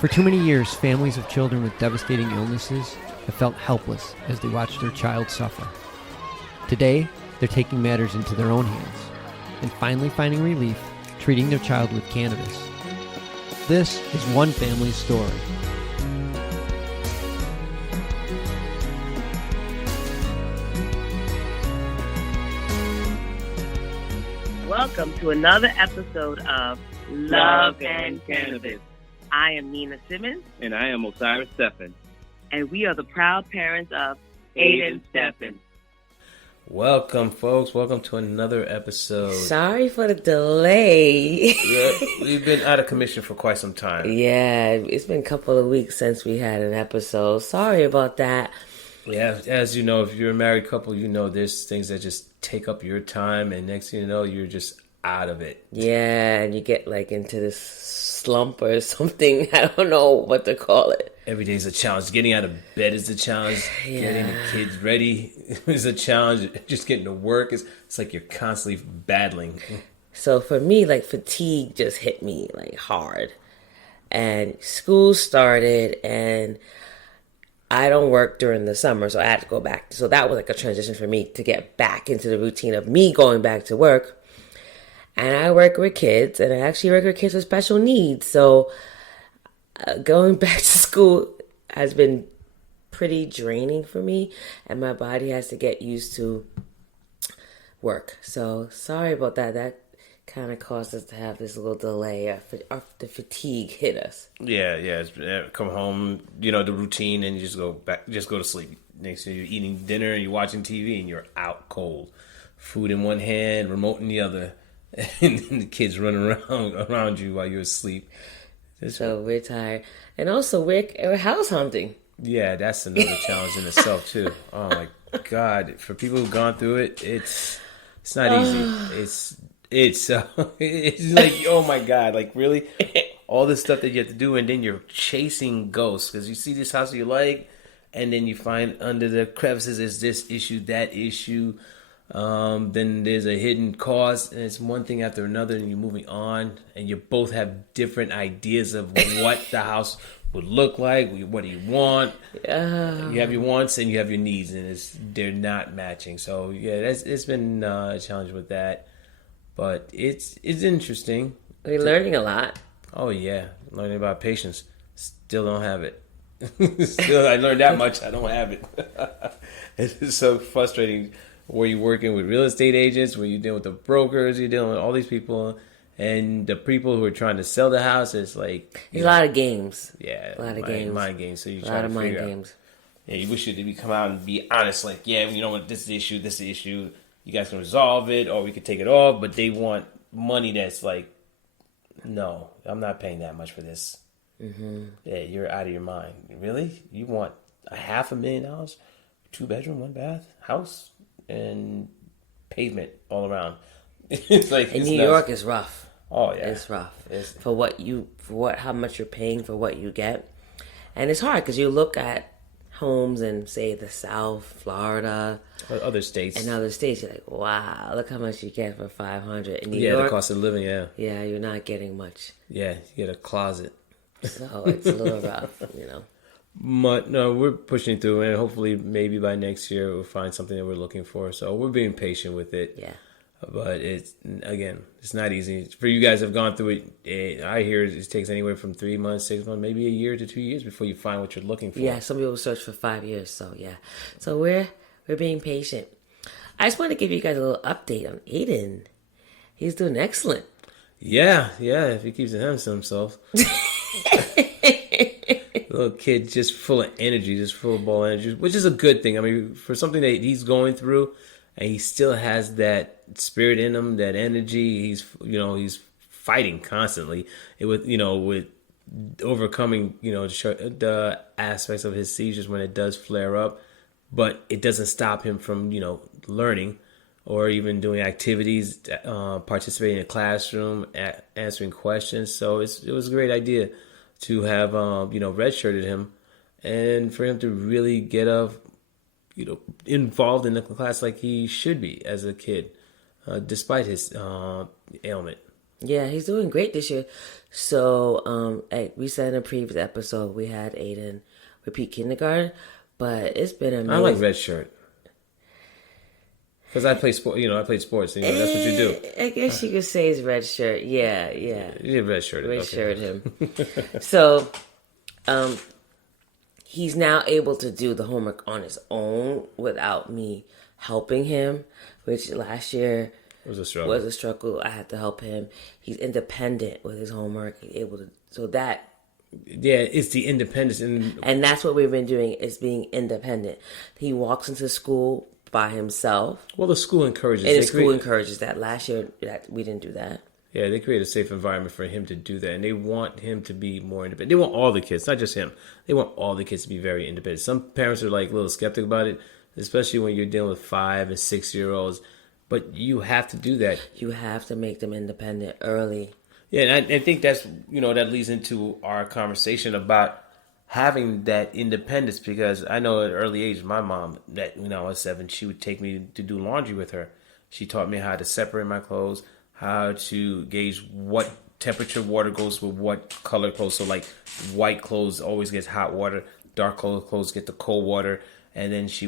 For too many years, families of children with devastating illnesses have felt helpless as they watch their child suffer. Today, they're taking matters into their own hands and finally finding relief treating their child with cannabis. This is one family's story. Welcome to another episode of Love and Cannabis. I am Nina Simmons. And I am Orisis Stephenand. And we are the proud parents of Aiden Stephen. Welcome, folks. Welcome to another episode. Sorry for the delay. Yeah, we've been out of commission for quite some time. Yeah, it's been a couple of weeks since we had an episode. Sorry about that. Yeah, as you know, if you're a married couple, you know there's things that just take up your time, and next thing you know, you're just out of it. Yeah, and you get like into this slump or something. I don't know what to call it. Every day is a challenge. Getting out of bed is a challenge. Yeah. Getting the kids ready is a challenge. Just getting to work it's like you're constantly battling. So for me, like fatigue just hit me like hard. And school started and I don't work during the summer, so I had to go back. So that was like a transition for me to get back into the routine of me going back to work. And I work with kids, and I actually work with kids with special needs. So going back to school has been pretty draining for me, and my body has to get used to work. So sorry about that. That kind of caused us to have this little delay after the fatigue hit us. Yeah. Come home, you know, the routine, and you just go to sleep. Next thing you're eating dinner, and you're watching TV, and you're out cold. Food in one hand, remote in the other. And the kids running around you while you're asleep. So we're tired. And also, we're house hunting. Yeah, that's another challenge in itself, too. Oh, my God. For people who've gone through it, it's not easy. It's like, oh, my God. Like, really? All this stuff that you have to do, and then you're chasing ghosts. Because you see this house you like, and then you find under the crevices is this issue, that issue. Then there's a hidden cost, and it's one thing after another, and you're moving on, and you both have different ideas of what the house would look like. What do you want? You have your wants and you have your needs, and they're not matching. So yeah, it's been a challenge with that, but it's interesting. We're learning a lot. Oh yeah, learning about patience. Still don't have it. Still, I learned that much. I don't have it. It's so frustrating. Where you're working with real estate agents, where you're dealing with the brokers, you're dealing with all these people, and the people who are trying to sell the house. It's like a lot of games. Yeah, a lot of games. Mind games. So you a try lot to of mind figure games. Out. Yeah, you wish you'd come out and be honest. Like, yeah, you know what, this is the issue. This is the issue. You guys can resolve it, or we could take it off. But they want money that's like, no, I'm not paying that much for this. Mm-hmm. Yeah, you're out of your mind. Really? You want $500,000, 2-bedroom, 1-bath house? And pavement all around. It's like in New York is rough. Oh yeah, it's rough. How much you're paying for what you get, and it's hard because you look at homes in say the South, Florida, or other states. You're like, wow, look how much you get for $500. In New York, the cost of living. Yeah, you're not getting much. Yeah, you get a closet. So it's a little rough, you know. But no, we're pushing through, and hopefully, maybe by next year, we'll find something that we're looking for. So we're being patient with it. Yeah. But it's not easy. For you guys who have gone through it, I hear it takes anywhere from 3 months, 6 months, maybe a year to 2 years before you find what you're looking for. Yeah, some people search for 5 years. So yeah, so we're being patient. I just want to give you guys a little update on Aiden. He's doing excellent. Yeah. If he keeps it to himself. Little kid, just full of energy, just full of ball energy, which is a good thing. I mean, for something that he's going through, and he still has that spirit in him, that energy. He's fighting constantly. With overcoming, the aspects of his seizures when it does flare up, but it doesn't stop him from, learning or even doing activities, participating in a classroom, answering questions. So it was a great idea to have, redshirted him and for him to really get involved in the class like he should be as a kid, despite his ailment. Yeah, he's doing great this year. So, we said in a previous episode we had Aiden repeat kindergarten, but it's been amazing. I like red shirt. Because I play sport, I played sports, and that's what you do. I guess you could say it's red shirt. Yeah. You did red shirt. Red shirt him. So, he's now able to do the homework on his own without me helping him, which last year was a struggle. I had to help him. He's independent with his homework. He's able to, so that. Yeah, it's the independence. And that's what we've been doing, is being independent. He walks into school by himself. Well, the school encourages. And the school encourages that. Last year, we didn't do that. Yeah, they create a safe environment for him to do that. And they want him to be more independent. They want all the kids, not just him. They want all the kids to be very independent. Some parents are like a little skeptic about it, especially when you're dealing with 5 and 6 year olds. But you have to do that. You have to make them independent early. Yeah, and I think that's, that leads into our conversation about having that independence, because I know at an early age, my mom, that when I was 7, she would take me to do laundry with her. She taught me how to separate my clothes, how to gauge what temperature water goes with what color clothes. So like white clothes always gets hot water, dark clothes get the cold water. And then she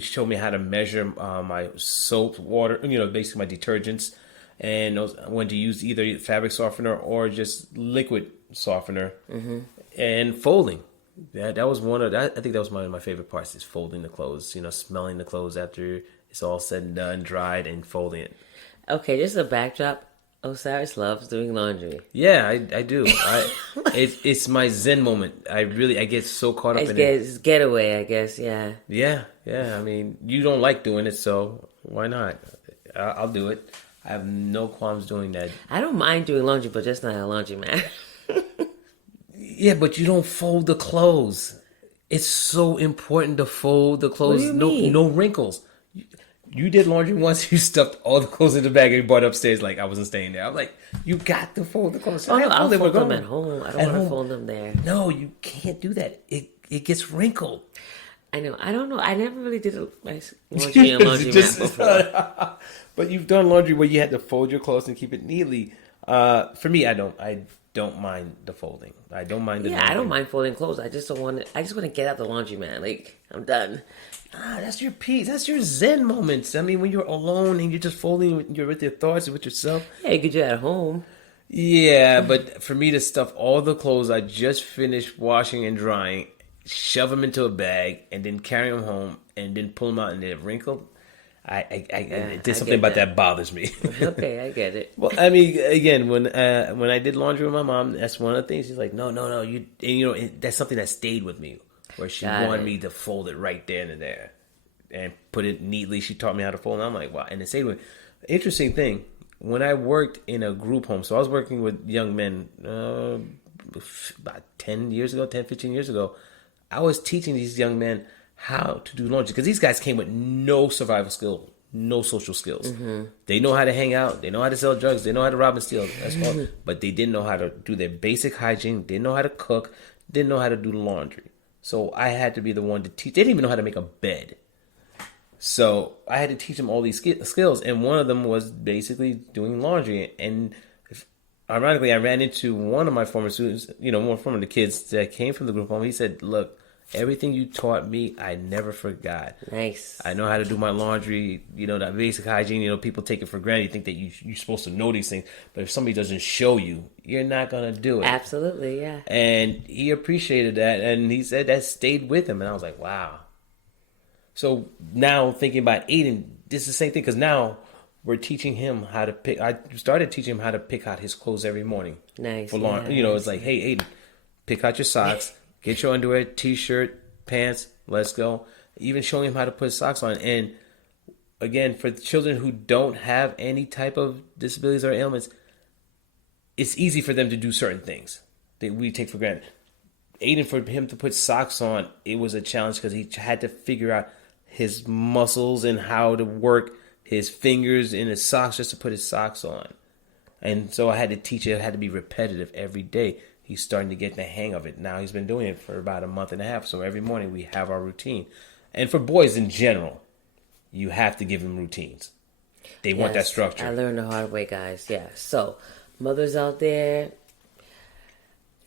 showed me how to measure my soap water, basically my detergents, and when to use either fabric softener or just liquid softener. Mm-hmm. And folding. That was I think that was one of my favorite parts, is folding the clothes, smelling the clothes after it's all said and done, dried, and folding it. Okay, just a backdrop. Osiris loves doing laundry. Yeah, I do. It's my zen moment. I get so caught up in it. It's getaway, I guess, yeah. Yeah. I mean, you don't like doing it, so why not? I'll do it. I have no qualms doing that. I don't mind doing laundry, but just not a laundromat. Yeah, but you don't fold the clothes. It's so important to fold the clothes. What do you mean? No wrinkles. You did laundry once, you stuffed all the clothes in the bag and you brought it upstairs like I wasn't staying there. I'm like, you got to fold the clothes. Oh, no, I'll fold them at home. I don't want to fold them there. No, you can't do that. It gets wrinkled. I know. I don't know. I never really did laundry in a laundromat before. But you've done laundry where you had to fold your clothes and keep it neatly. For me, I don't mind the folding. I don't mind the laundry. I don't mind folding clothes. I just want to get out the laundromat. Like, I'm done. That's your peace. That's your zen moments. I mean, when you're alone and you're just folding, you're with your thoughts and with yourself. Yeah, you could do that at home. Yeah, but for me to stuff all the clothes I just finished washing and drying, shove them into a bag, and then carry them home, and then pull them out and they're wrinkled, there's something about that bothers me. Okay, I get it. Well, I mean, again, when I did laundry with my mom, that's one of the things. She's like, no, that's something that stayed with me, where she wanted me to fold it right there and there and put it neatly. She taught me how to fold, and I'm like, wow. And it stayed with me. Interesting thing, when I worked in a group home, so I was working with young men about 15 years ago, I was teaching these young men how to do laundry, because these guys came with no survival skill, no social skills. Mm-hmm. They know how to hang out, they know how to sell drugs, they know how to rob and steal. That's all. But they didn't know how to do their basic hygiene, didn't know how to cook, didn't know how to do laundry. So I had to be the one to teach. They didn't even know how to make a bed. So I had to teach them all these skills, and one of them was basically doing laundry. And ironically, I ran into one of my former students, one of the kids that came from the group home. He said, look, everything you taught me, I never forgot. Nice. I know how to do my laundry, that basic hygiene. People take it for granted. You think that you're supposed to know these things. But if somebody doesn't show you, you're not going to do it. Absolutely, yeah. And he appreciated that. And he said that stayed with him. And I was like, wow. So now thinking about Aiden, this is the same thing. Because now we're teaching him how to pick. I started teaching him how to pick out his clothes every morning. Nice. For laundry. It's like, hey, Aiden, pick out your socks. Get your underwear, t-shirt, pants, let's go. Even showing him how to put socks on. And again, for the children who don't have any type of disabilities or ailments, it's easy for them to do certain things that we take for granted. Aiden, for him to put socks on, it was a challenge because he had to figure out his muscles and how to work his fingers in his socks just to put his socks on. And so I had to teach it. It had to be repetitive every day. He's starting to get the hang of it. Now he's been doing it for about a month and a half. So every morning we have our routine. And for boys in general, you have to give them routines. They want that structure. I learned the hard way, guys. Yeah. So mothers out there,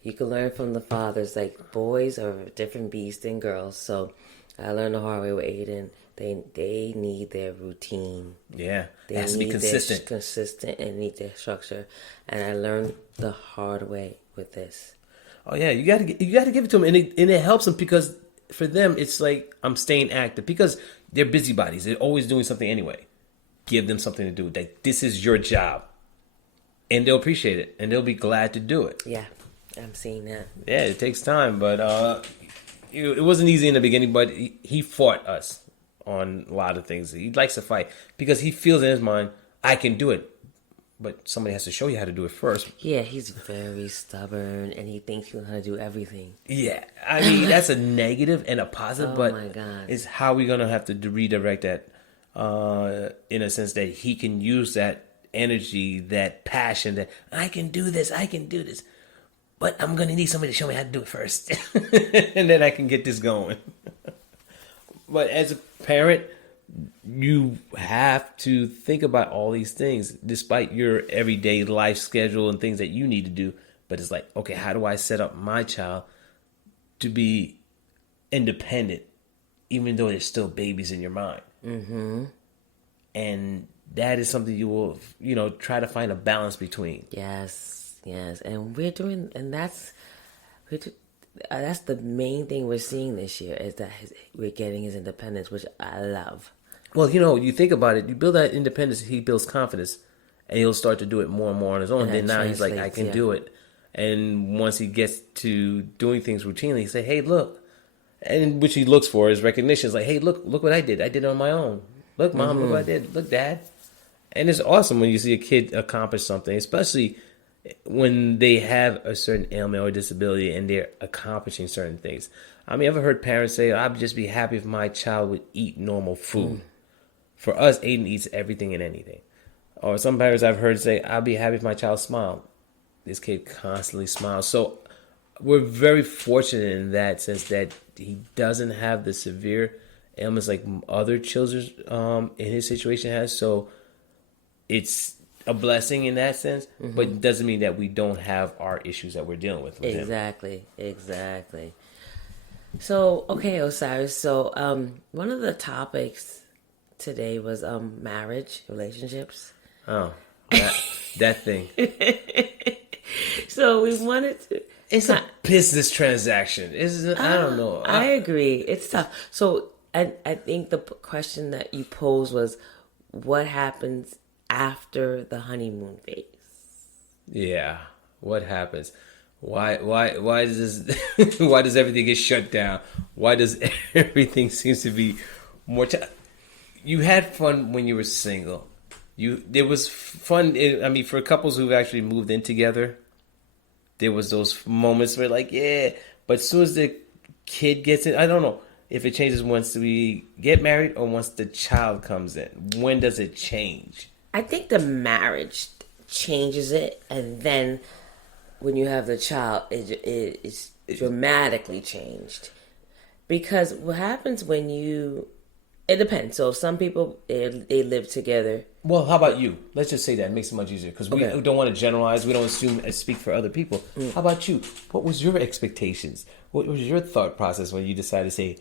you can learn from the fathers. Like, boys are a different beast than girls. So I learned the hard way with Aiden. They need their routine. Yeah, They it has to be need consistent. consistent, and need their structure. And I learned the hard way with this. Oh yeah, you gotta give it to them, and it helps them because for them it's like I'm staying active because they're busybodies. They're always doing something anyway. Give them something to do. Like, this is your job, and they'll appreciate it, and they'll be glad to do it. Yeah, I'm seeing that. Yeah, it takes time, but it wasn't easy in the beginning. But he fought us on a lot of things. He likes to fight because he feels in his mind, I can do it. But somebody has to show you how to do it first. Yeah, he's very stubborn, and he thinks he knows how to do everything. Yeah, I mean, that's a negative and a positive, Oh but my God. it's how we're going to have to redirect that in a sense that he can use that energy, that passion, that I can do this. But I'm going to need somebody to show me how to do it first. And then I can get this going. But as a parent, you have to think about all these things despite your everyday life schedule and things that you need to do. But it's like, okay, how do I set up my child to be independent, even though there's still babies in your mind? Mm-hmm. And that is something you will, try to find a balance between. Yes, and that's the main thing we're seeing this year is that we're getting his independence, which I love. Well, you think about it. You build that independence, he builds confidence, and he'll start to do it more and more on his own. And Then that now he's like, I translates, can yeah. do it. And once he gets to doing things routinely, he say, hey, look. And which he looks for is recognition. It's like, hey, look what I did. I did it on my own. Look, Mom, look what I did. Look, Dad. And it's awesome when you see a kid accomplish something, especially when they have a certain ailment or disability and they're accomplishing certain things. I mean, I've heard parents say, I'd just be happy if my child would eat normal food. For us, Aiden eats everything and anything. Or some parents I've heard say, I'll be happy if my child smiled. This kid constantly smiles. So we're very fortunate in that sense that he doesn't have the severe ailments like other children in his situation has. So it's a blessing in that sense, but it doesn't mean that we don't have our issues that we're dealing with him. Exactly. So, okay, Osiris. So, one of the topics today was marriage, relationships. Oh, that thing. So we wanted to. It's a business transaction. I don't know. I agree. It's tough. So I think the question that you posed was, what happens after the honeymoon phase? Yeah. What happens? Why does this? Why does everything get shut down? Why does everything seems to be more? You had fun when you were single. There was fun. For couples who've actually moved in together, there was those moments where yeah. But as soon as the kid gets in, I don't know if it changes once we get married or once the child comes in. When does it change? I think the marriage changes it, and then when you have the child, it's dramatically changed. Because what happens when it depends. So some people, they live together. Well, how about you? Let's just say that. It makes it much easier because we don't want to generalize. We don't assume and speak for other people. How about you? What was your expectations? What was your thought process when you decided to say,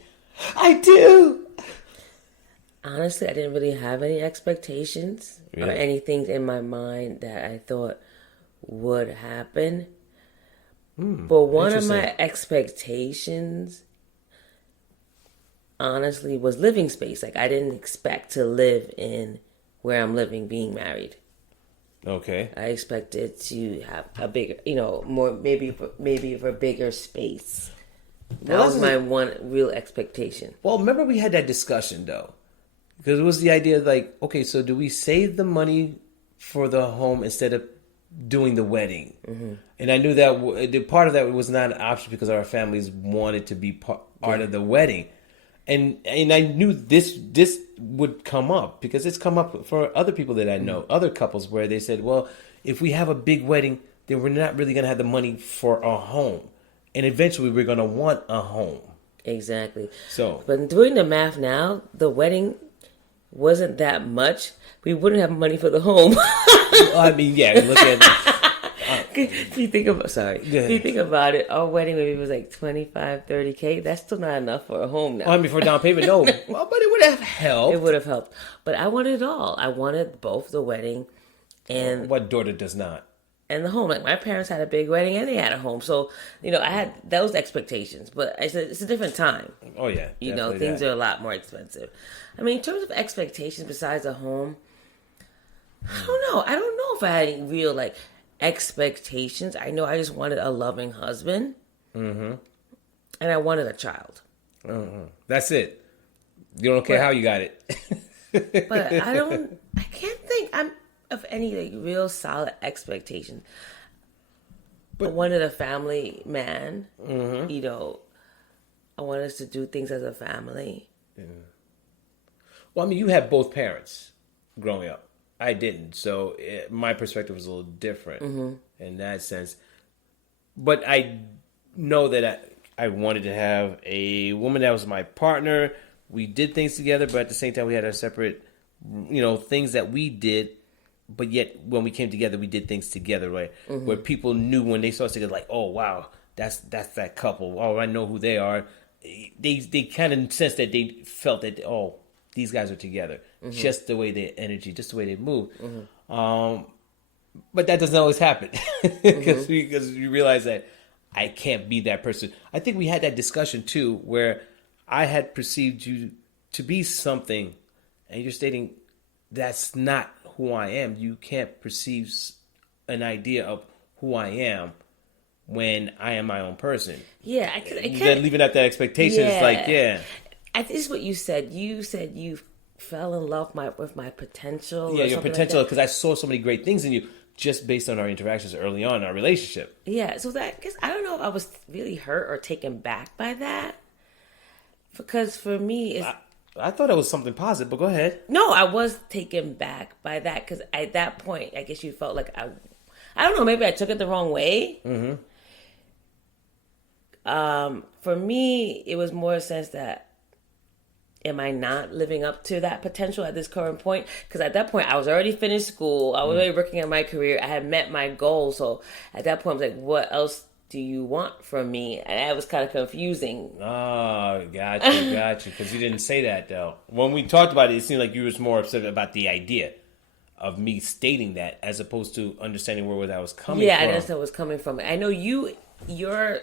I do? Honestly, I didn't really have any expectations or anything in my mind that I thought would happen. But one of my expectations, honestly, was living space. Like, I didn't expect to live in where I'm living being married. Okay. I expected to have a bigger, more, maybe for a bigger space. That was my one real expectation. Well, remember we had that discussion, though. Because it was the idea okay, so do we save the money for the home instead of doing the wedding? Mm-hmm. And I knew that the part of that was not an option because our families wanted to be part of the wedding. And I knew this would come up because it's come up for other people that I know, other couples where they said, well, if we have a big wedding, then we're not really going to have the money for a home. And eventually we're going to want a home. Exactly. So, but doing the math now, the wedding wasn't that much. We wouldn't have money for the home. I mean, yeah, look at If you think about, if you think about it, our wedding maybe was like 25, 30K. That's still not enough for a home now. I mean, for down payment, no. Well, but it would have helped. It would have helped. But I wanted it all. I wanted both the wedding and what daughter does not? And the home. Like, my parents had a big wedding and they had a home. So, I had those expectations. But it's a different time. Oh, yeah. Things are a lot more expensive. I mean, in terms of expectations besides a home, I don't know. I don't know if I had any real, expectations. I know I just wanted a loving husband. Mm-hmm. And I wanted a child. Mm-hmm. That's it. You don't care how you got it. But I can't think of any, real solid expectations. But I wanted a family man. Mm-hmm. I wanted us to do things as a family. Yeah. Well, I mean, you had both parents growing up. I didn't, so my perspective was a little different in that sense. But I know that I wanted to have a woman that was my partner. We did things together, but at the same time, we had our separate, things that we did. But yet, when we came together, we did things together, right? Mm-hmm. Where people knew when they saw us together, like, oh wow, that's that couple. Oh, I know who they are. They kind of sensed that they felt that these guys are together. Mm-hmm. Just the way their energy, just the way they move. Mm-hmm. But that doesn't always happen because you realize that I can't be that person. I think we had that discussion too, where I had perceived you to be something, and you're stating that's not who I am. You can't perceive an idea of who I am when I am my own person. Yeah, I can't leaving out that expectation. Yeah. It's like, yeah. I think this is what you said. You said you fell in love with my potential. Yeah, your potential, because I saw so many great things in you just based on our interactions early on in our relationship. Yeah, so I guess I don't know if I was really hurt or taken back by that. Because for me, I thought it was something positive, but go ahead. No, I was taken back by that because at that point, I guess you felt like I don't know, maybe I took it the wrong way. Mm-hmm. For me, it was more a sense that, am I not living up to that potential at this current point? Because at that point, I was already finished school. I was already working on my career. I had met my goal. So at that point, I was like, what else do you want from me? And that was kind of confusing. Oh, got you. Because you didn't say that, though. When we talked about it, it seemed like you was more upset about the idea of me stating that as opposed to understanding where that was coming from. Yeah, I understand where it was coming from. I know your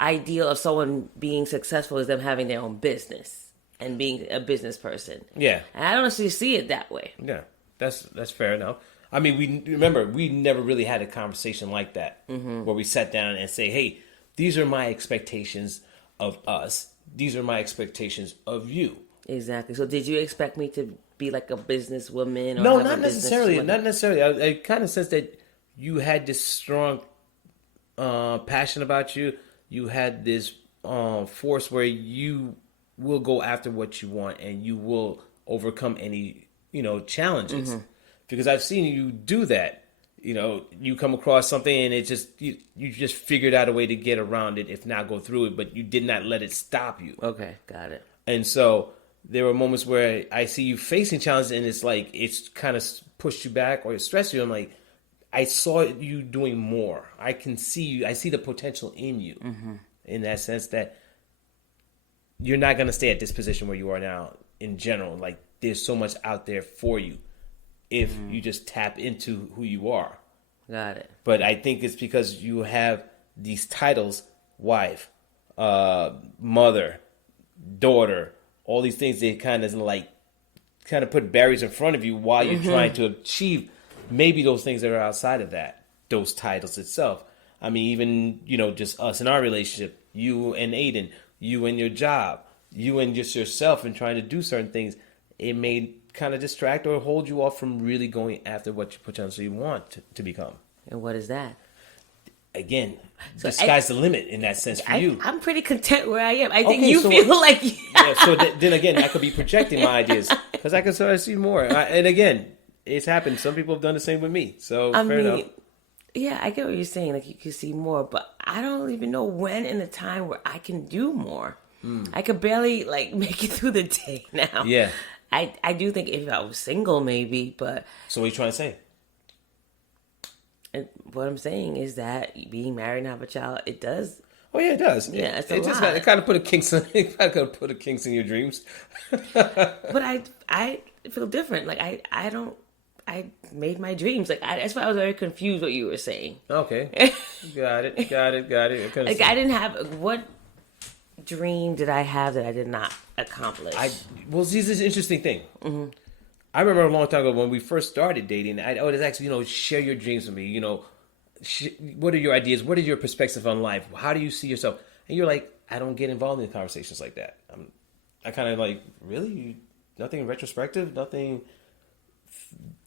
ideal of someone being successful is them having their own business and being a business person. Yeah. And I don't actually see it that way. Yeah, that's fair enough. I mean, we never really had a conversation like that where we sat down and say, hey, these are my expectations of us. These are my expectations of you. Exactly. So did you expect me to be like a businesswoman? Or no, not necessarily. Not necessarily. I kind of sense that you had this strong passion about you. You had this force where you will go after what you want and you will overcome any, challenges. Mm-hmm. Because I've seen you do that. You come across something and it just you just figured out a way to get around it, if not go through it, but you did not let it stop you. Okay, got it. And so there were moments where I see you facing challenges and it's like it's kind of pushed you back or it stressed you. I'm like, I saw you doing more. I can see you. I see the potential in you, in that sense that you're not going to stay at this position where you are now in general. Like, there's so much out there for you if you just tap into who you are. Got it. But I think it's because you have these titles, wife, mother, daughter, all these things that kind of put barriers in front of you while you're trying to achieve maybe those things that are outside of that, those titles itself. I mean, even, just us in our relationship, you and Aiden, you and your job, you and just yourself and trying to do certain things, it may kind of distract or hold you off from really going after what you potentially want to become. And what is that? Again, the sky's the limit in that sense for you. I'm pretty content where I am. I think you feel like... Yeah, so then again, I could be projecting my ideas because I can sort of see more. And again, it's happened. Some people have done the same with me. So fair enough. Yeah, I get what you're saying. Like, you can see more, but I don't even know when in a time where I can do more. I could barely make it through the day now. Yeah. I do think if I was single, maybe, but... So what are you trying to say? And what I'm saying is that being married and have a child, it does. Oh yeah, it does. Yeah, it's a it just lot. it kind of put a kinks. It kind of put a kinks in your dreams. But I feel different. Like I made my dreams. Like that's why I was very confused what you were saying. Okay, got it. Like I didn't have what dream did I have that I did not accomplish? Well, see, this is an interesting thing. Mm-hmm. I remember a long time ago when we first started dating. I always asked, share your dreams with me. What are your ideas? What is your perspective on life? How do you see yourself? And you're like, I don't get involved in conversations like that. I kind of like, really? Nothing retrospective? Nothing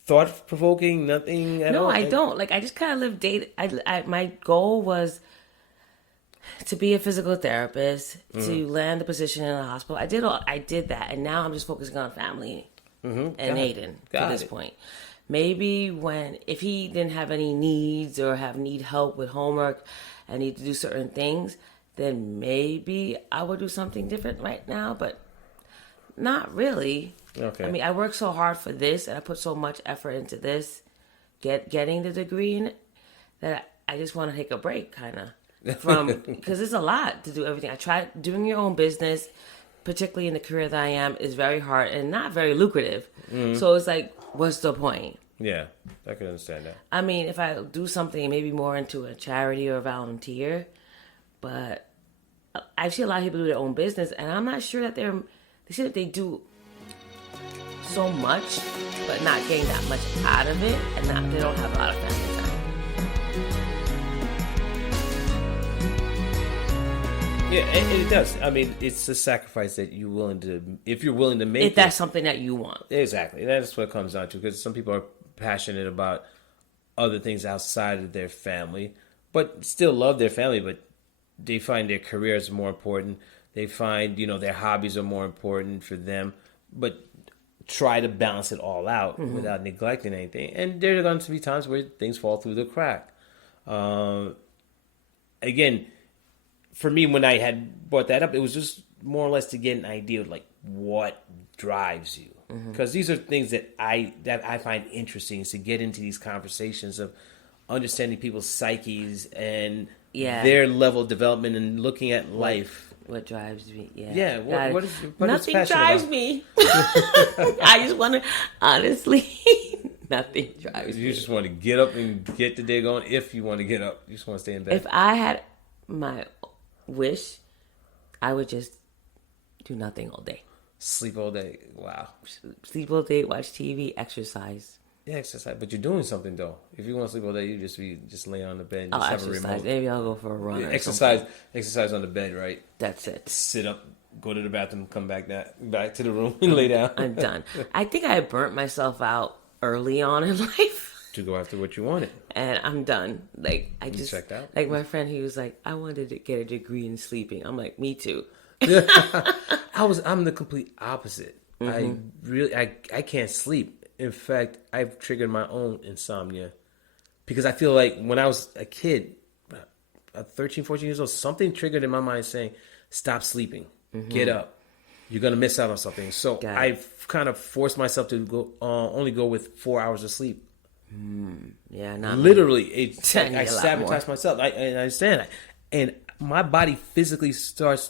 thought-provoking? Nothing at all? No, I don't. Like, I just kind of live my goal was to be a physical therapist, to land the position in a hospital. I did that. And now I'm just focusing on family and Aiden to this point. Maybe if he didn't have any needs or need help with homework and need to do certain things, then maybe I would do something different right now, but not really. Okay. I mean, I worked so hard for this and I put so much effort into this, getting the degree in it, that I just want to take a break, kind of, because it's a lot to do everything. I tried doing your own business, particularly in the career that I am, is very hard and not very lucrative. Mm-hmm. So it's like, what's the point? Yeah, I can understand that. I mean, if I do something maybe more into a charity or a volunteer, but I see a lot of people do their own business, and I'm not sure that they say that they do so much, but not getting that much out of it, and they don't have a lot of family time. Yeah, and it does. I mean, it's a sacrifice that if you're willing to make if that's something that you want. Exactly. That's what it comes down to, because some people are passionate about other things outside of their family, but still love their family, but they find their careers more important. They find, their hobbies are more important for them, but try to balance it all out without neglecting anything. And there are going to be times where things fall through the crack. Again, for me, when I had brought that up, it was just more or less to get an idea of like what drives you, because these are things that I find interesting, is to get into these conversations of understanding people's psyches and their level of development and looking at life. What drives me? Yeah. Yeah. What nothing is drives about? me. I just want to, honestly, nothing drives me. You just want to get up and get the day going. If you want to get up, you just want to stay in bed. If I had my wish, I would just do nothing all day. Sleep all day. Wow. Sleep all day, watch TV, exercise. Yeah, exercise. But you're doing something though. If you want to sleep all day, you just lay on the bed and I'll just have exercise. a remote. Maybe I'll go for a run. Yeah, or exercise on the bed, right? That's it. Sit up, go to the bathroom, come back to the room and lay down. I'm done. I think I burnt myself out early on in life. To go after what you wanted. And I'm done. Like I just checked out. Like my friend, he was like, I wanted to get a degree in sleeping. I'm like, me too. I'm the complete opposite. I can't sleep. In fact, I've triggered my own insomnia because I feel like when I was a kid, 13, 14 years old, something triggered in my mind saying, stop sleeping, get up. You're going to miss out on something. So I've kind of forced myself to only go with 4 hours of sleep. Yeah, not literally. I I sabotage myself. I understand that. And my body physically starts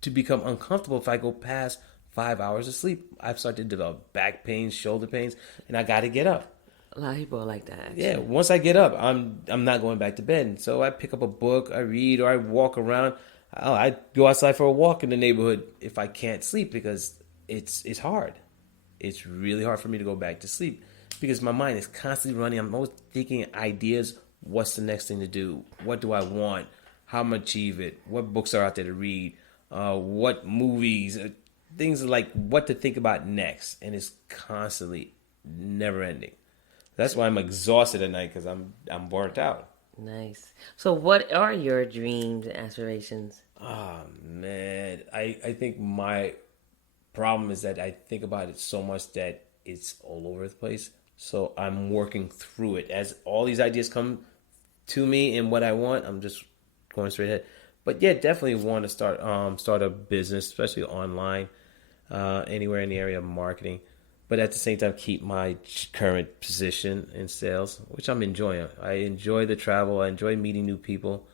to become uncomfortable if I go past 5 hours of sleep. I've started to develop back pains, shoulder pains, and I got to get up. A lot of people are like that. Actually. Yeah, once I get up, I'm not going back to bed. And so I pick up a book, I read, or I walk around. I go outside for a walk in the neighborhood if I can't sleep, because it's hard. It's really hard for me to go back to sleep because my mind is constantly running. I'm always thinking ideas. What's the next thing to do? What do I want? How am I achieve it? What books are out there to read? What movies? Things like what to think about next. And it's constantly never ending. That's why I'm exhausted at night, because I'm burnt out. Nice. So what are your dreams and aspirations? Oh, man. I think my problem is that I think about it so much that it's all over the place. So I'm working through it. As all these ideas come to me and what I want, I'm just going straight ahead. But yeah, definitely want to start a business, especially online, anywhere in the area of marketing. but at the same time keep my current position in sales, which I'm enjoying. I enjoy the travel. I enjoy meeting new people.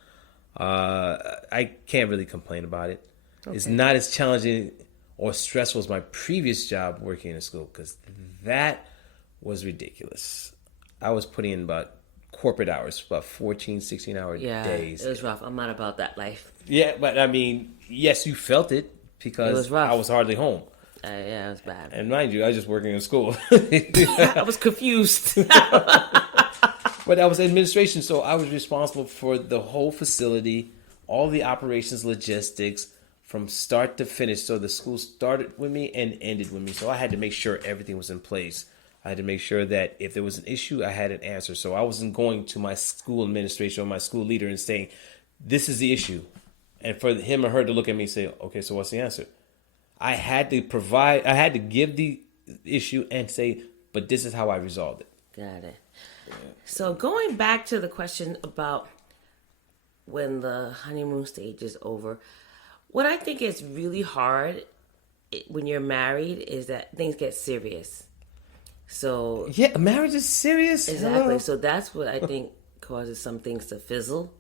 I can't really complain about it. Okay. It's not as challenging or stressful as my previous job working in a school, because that was ridiculous. I was putting in about corporate hours, about 14, 16-hour days. It was rough. I'm not about that life. Yeah, but I mean, yes, you felt it because it was rough. I was hardly home. Yeah, it was bad. And mind you, I was just working in school. I was confused. But I was administration, so I was responsible for the whole facility, all the operations, logistics, from start to finish. So the school started with me and ended with me. So I had to make sure everything was in place. I had to make sure that if there was an issue, I had an answer. So I wasn't going to my school administration or my school leader and saying, this is the issue. And for him or her to look at me and say, okay, so what's the answer? I had to give the issue and say, but this is how I resolved it. Got it. Yeah. So going back to the question about when the honeymoon stage is over, what I think is really hard when you're married is that things get serious. So yeah, marriage is serious. Exactly. Hello? So that's what I think causes some things to fizzle.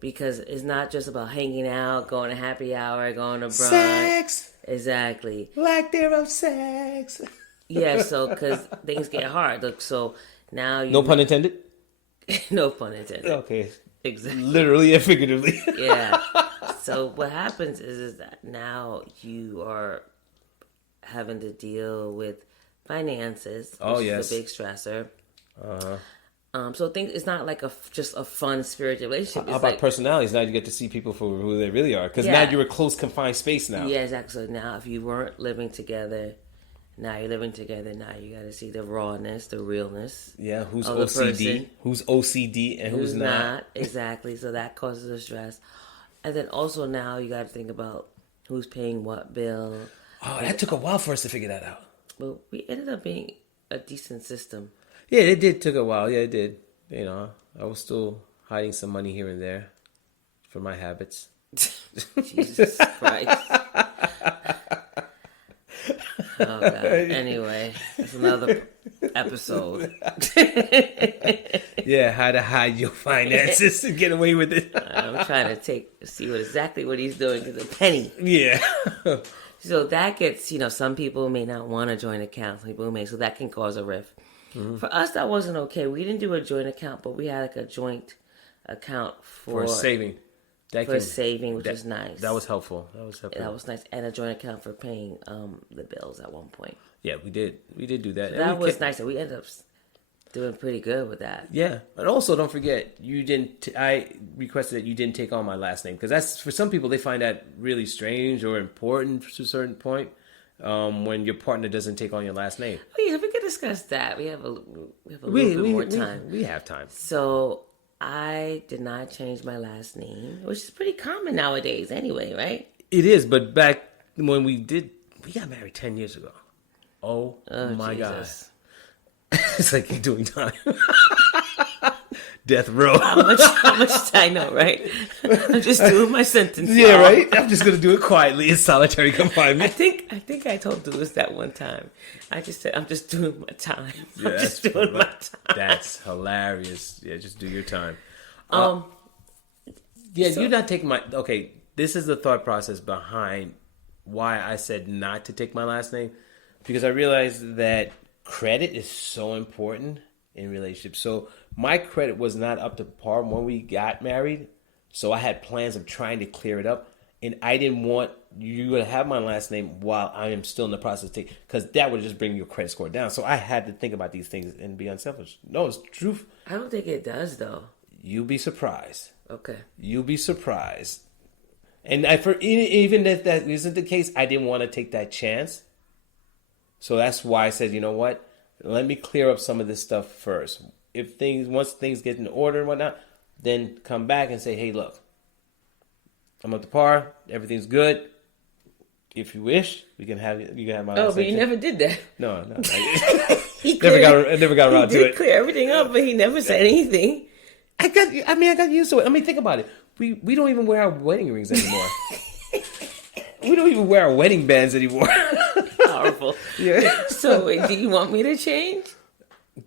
Because it's not just about hanging out, going to happy hour, going to brunch. Sex! Exactly. Lack thereof sex. Yeah, so because things get hard. Look, so now you... No pun intended? No pun intended. Okay. Exactly. Literally and figuratively. Yeah. So what happens is that now you are having to deal with finances, which is a big stressor. Uh-huh. So it's not like just a fun spiritual relationship. How about personalities? Now you get to see people for who they really are. Because now you're a close, confined space now. Yeah, exactly. So now if you weren't living together, now you're living together. Now you got to see the rawness, the realness. Yeah, who's OCD, who's OCD, and who's not. Exactly. So that causes a stress. And then also now you got to think about who's paying what bill. Oh, that took a while for us to figure that out. But we ended up being a decent system. Yeah, it did. Took a while. Yeah, it did. You know, I was still hiding some money here and there for my habits. Jesus Christ. Oh, God. Anyway, it's another episode. Yeah, how to hide your finances and get away with it. I'm trying to see exactly what he's doing to the penny. Yeah. So that gets, some people may not want to join account. Some people may, so that can cause a rift. Mm-hmm. For us, that wasn't okay. We didn't do a joint account, but we had like a joint account for saving. Saving, which is nice. That was helpful. That was nice. And a joint account for paying the bills at one point. Yeah, we did. We did do that. So that was nice. And we ended up doing pretty good with that. Yeah. And also, don't forget, I requested that you didn't take on my last name. Because that's, for some people, they find that really strange or important to a certain point. When your partner doesn't take on your last name. Oh yeah, we can discuss that. We have a little bit more time. We have time. So I did not change my last name, which is pretty common nowadays anyway, right? It is, but back when we got married 10 years ago. Oh my Jesus. God. It's like you're doing time. Death row. How much I know, right? I'm just doing my sentence. Yeah, right? I'm just going to do it quietly in solitary confinement. I think I told Lewis that one time. I just said, I'm just doing my time. Yeah, I'm just doing my time. That's hilarious. Yeah, just do your time. You're not taking my... Okay, this is the thought process behind why I said not to take my last name. Because I realized that credit is so important in relationships. So my credit was not up to par when we got married. So I had plans of trying to clear it up. And I didn't want you to have my last name while I am still in the process of taking, because that would just bring your credit score down. So I had to think about these things and be unselfish. No, it's truth. I don't think it does, though. You'll be surprised. Okay. You'll be surprised. And even if that isn't the case, I didn't want to take that chance. So that's why I said, you know what? Let me clear up some of this stuff first. Once things get in order and whatnot, then come back and say, hey, look, I'm up to par. Everything's good. If you wish, you can have my. Oh, but you never did that. No. He never got around to it. He did clear everything up, but he never said anything. I got used to it. I mean, think about it. We don't even wear our wedding rings anymore. We don't even wear our wedding bands anymore. powerful. Yeah. So, wait, do you want me to change?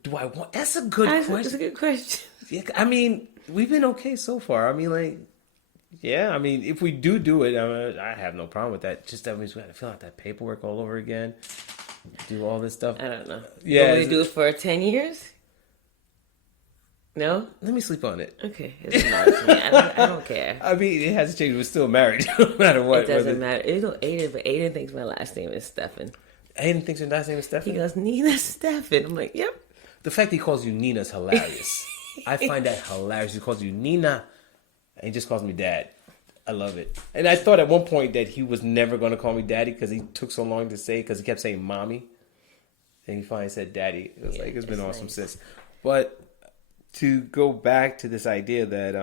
Do I want? That's a good That's question. a good question. Yeah, I mean, we've been okay so far. I mean, like, yeah. I mean, if we do it, I have no problem with that. Just that means we have to fill out that paperwork all over again, do all this stuff. I don't know. Yeah. Want me to do it for 10 years? No? Let me sleep on it. Okay. It doesn't matter to me. I don't care. I mean, it hasn't changed. We're still married, no matter what. It doesn't matter. It's no Aiden, but Aiden thinks my last name is Stephen. Aiden thinks your last name is He Stephen. goes, Nina Stephen. I'm like, yep. The fact that he calls you Nina is hilarious. I find that hilarious. He calls you Nina, and he just calls me Dad. I love it. And I thought at one point that he was never going to call me Daddy because he took so long to say, because he kept saying Mommy. And he finally said Daddy. It was it's been awesome since. But to go back to this idea that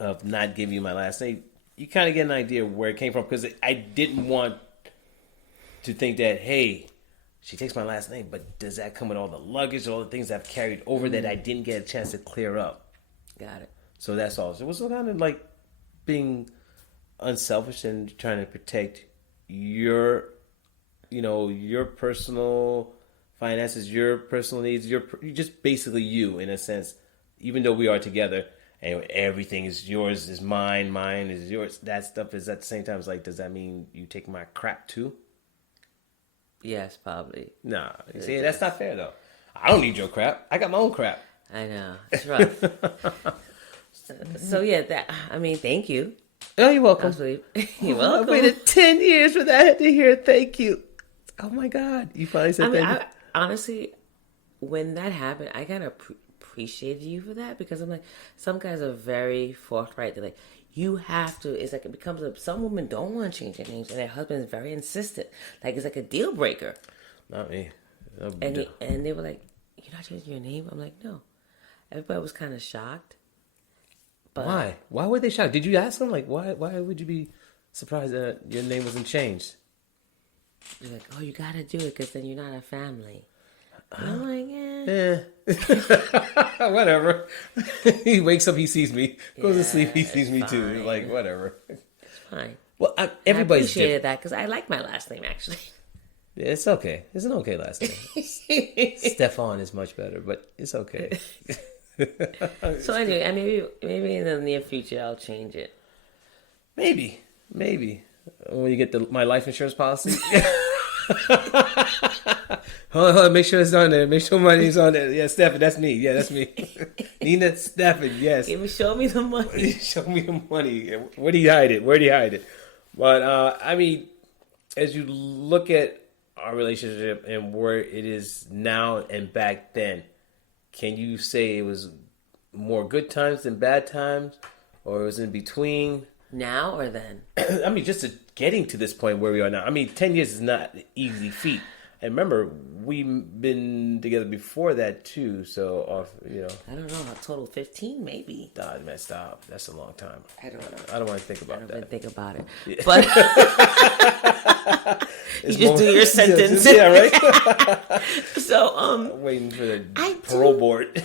of not giving you my last name, you kind of get an idea where it came from, because I didn't want to think that, hey, she takes my last name, but does that come with all the luggage, all the things I've carried over that I didn't get a chance to clear up? Got it. So that's all. So it was kind of like being unselfish and trying to protect your, your personal finances, your personal needs, you're just basically you, in a sense, even though we are together and everything is yours, is mine is yours. That stuff is at the same time, it's like, does that mean you take my crap too? Yes, probably. Nah, see, that's not fair though. I don't need your crap. I got my own crap. I know. It's rough. So yeah, thank you. Oh, you're welcome. Absolutely. You're welcome. I waited 10 years for that to hear thank you. Oh my God. You finally said thank you. Honestly, when that happened, I kind of appreciated you for that, because I'm like, some guys are very forthright. They're like, you have to. It's like it becomes some women don't want to change their names, and their husband is very insistent. Like, it's like a deal breaker. Not me. And they were like, "You're not changing your name?" I'm like, "No." Everybody was kind of shocked. But why? Why were they shocked? Did you ask them? Like, why would you be surprised that your name wasn't changed? They're like, "Oh, you gotta do it, because then you're not a family." And I'm like, Whatever. He wakes up, he sees me. Goes to sleep, he sees me too. fine. Like, whatever. It's fine. Well, I everybody's appreciated different. that, because I like my last name, actually. Yeah, it's okay. It's an okay last name. Stefan is much better, but it's okay. So anyway, maybe in the near future I'll change it. Maybe. When you get my life insurance policy. Hold on, make sure it's on there. Make sure my name's on there. Yeah, Stephen, that's me. Yeah, that's me. Nina Stephen, yes. Show me the money. Show me the money. Where do you hide it? But, as you look at our relationship and where it is now and back then, can you say it was more good times than bad times? Or it was in between? Now or then? I mean, just getting to this point where we are now. I mean, 10 years is not an easy feat. And remember, we've been together before that too. So, I don't know. A total 15, maybe. God, man, stop. That's a long time. I don't know. I don't want to think about I don't that. even think about it. Yeah. But you just do your sentence. Yeah, right? So, waiting for the parole board.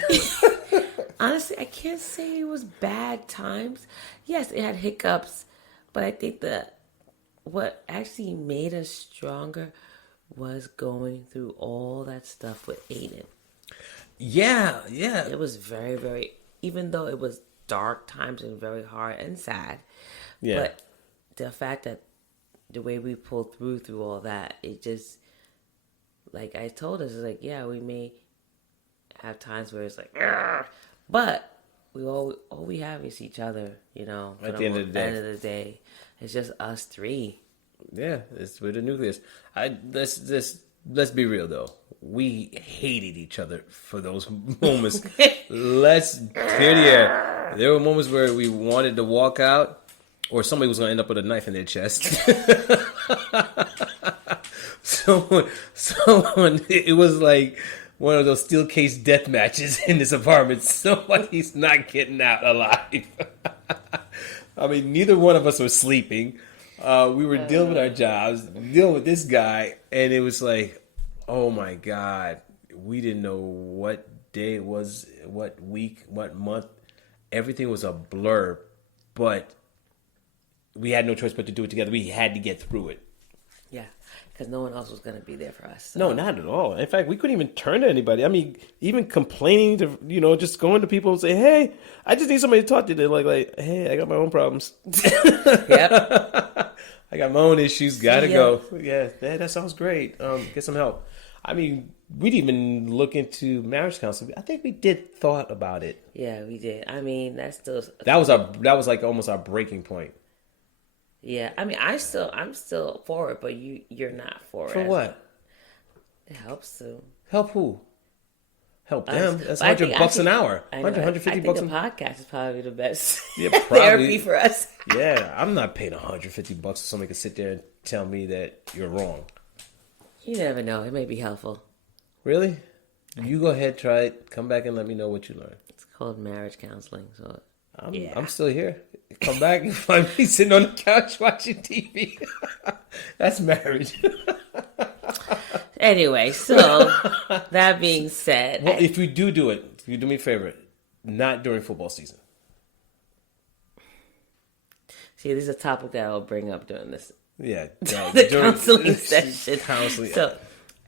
honestly, I can't say it was bad times. Yes, it had hiccups, but I think what actually made us stronger was going through all that stuff with Aiden. Yeah. It was very, very, even though it was dark times and very hard and sad. Yeah. But the fact that the way we pulled through all that, it just, like I told us, it's like, yeah, we may have times where it's like, "Argh," but all we have is each other, At the end of the day. It's just us three. Yeah, it's with the nucleus. Let's be real though. We hated each other for those moments. Let's clear the air. There were moments where we wanted to walk out, or somebody was going to end up with a knife in their chest. Someone. It was like one of those steel case death matches in this apartment. Somebody's not getting out alive. I mean, neither one of us was sleeping. We were dealing with our jobs, dealing with this guy, and it was like, oh my God, we didn't know what day it was, what week, what month. Everything was a blur, but we had no choice but to do it together. We had to get through it. Yeah, because no one else was going to be there for us. So. No, not at all. In fact, we couldn't even turn to anybody. I mean, even complaining to, just going to people and say, hey, I just need somebody to talk to. They're like, hey, I got my own problems. Yep. I got my own issues. Gotta go. Yeah, that sounds great. Get some help. I mean, we didn't even look into marriage counseling. I think we did thought about it. Yeah, we did. I mean, that's still... That was like almost our breaking point. Yeah, I mean, I'm still for it, but you're not for it. For what? It helps to help who? Help them. That's $100 an hour. I know, 150 bucks. The podcast is probably the best Probably. therapy for us. Yeah, I'm not paying $150 so somebody can sit there and tell me that you're wrong. You never know. It may be helpful. Really? You go ahead, try it. Come back and let me know what you learn. It's called marriage counseling. So I'm still here. Come back and find me sitting on the couch watching TV. That's marriage. Anyway, so that being said, well, if you do it, if you do me a favor, not during football season. See, this is a topic that I'll bring up during this. Yeah, the counseling session. Counseling. So,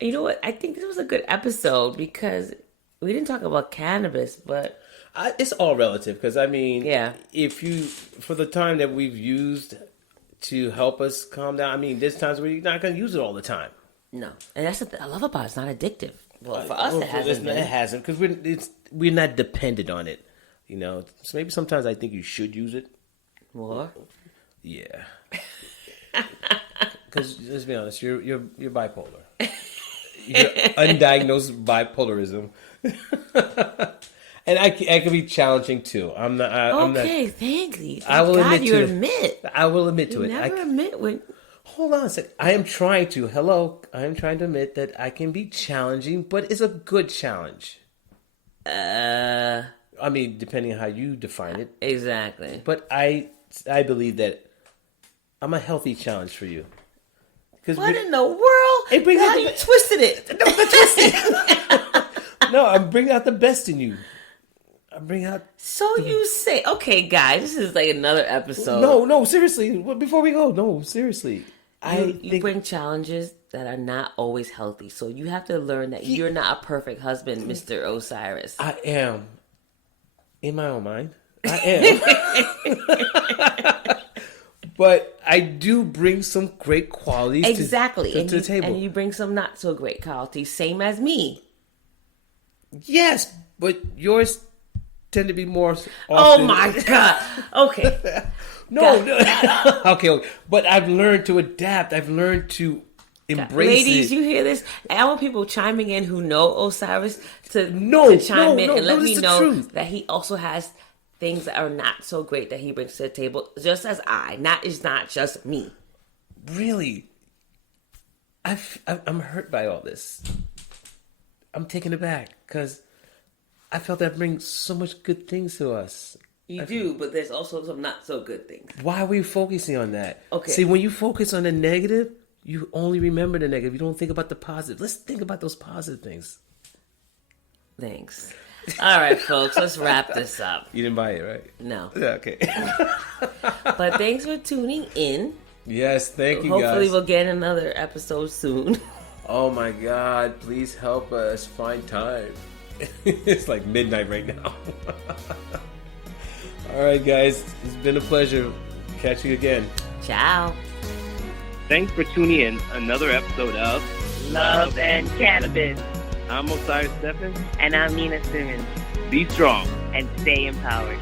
you know what? I think this was a good episode because we didn't talk about cannabis, but it's all relative. Because I mean, yeah, for the time that we've used to help us calm down, I mean, there's times where you're not going to use it all the time. No, and that's what I love about it. It's not addictive. Well, for us, it hasn't been. It hasn't because we're not dependent on it. So maybe sometimes I think you should use it more. Yeah. Because let's be honest, you're bipolar. You're undiagnosed bipolarism, and I can be challenging too. I'm not. Thank you. I will admit you to admit. I will admit to you it. Never admit when. Hold on a sec. I am trying to. Hello. I am trying to admit that I can be challenging, but it's a good challenge. I mean, depending on how you define it. Exactly. But I believe that I'm a healthy challenge for you. What in the world? It brings out you twisted it. No, not twisted. No, I'm bringing out the best in you. I'm bringing out. So you say, okay, guys, this is like another episode. No, seriously. Before we go, no, seriously. You bring challenges that are not always healthy. So you have to learn that you're not a perfect husband, Mr. Osiris. I am. In my own mind. I am. But I do bring some great qualities to the table. And you bring some not so great qualities, same as me. Yes, but yours tend to be more often. Oh my God. Okay. No. Okay. But I've learned to adapt. I've learned to embrace Ladies, it. you hear this? I want people chiming in who know Osiris to chime in and let me know that he also has things that are not so great that he brings to the table, just as it's not just me. Really? I'm hurt by all this. I'm taken aback because I felt that brings so much good things to us. You do, but there's also some not so good things. Why are we focusing on that? Okay. See, when you focus on the negative, you only remember the negative. You don't think about the positive. Let's think about those positive things. Thanks. All right, folks, let's wrap this up. You didn't buy it, right? No. Yeah, okay. But thanks for tuning in. Yes, thank you, guys. Hopefully we'll get another episode soon. Oh my God, please help us find time. It's like midnight right now. All right, guys, it's been a pleasure. Catch you again. Ciao. Thanks for tuning in another episode of Love and Cannabis. I'm Orisis Stephenand. And I'm Nina Simmons. Be strong and stay empowered.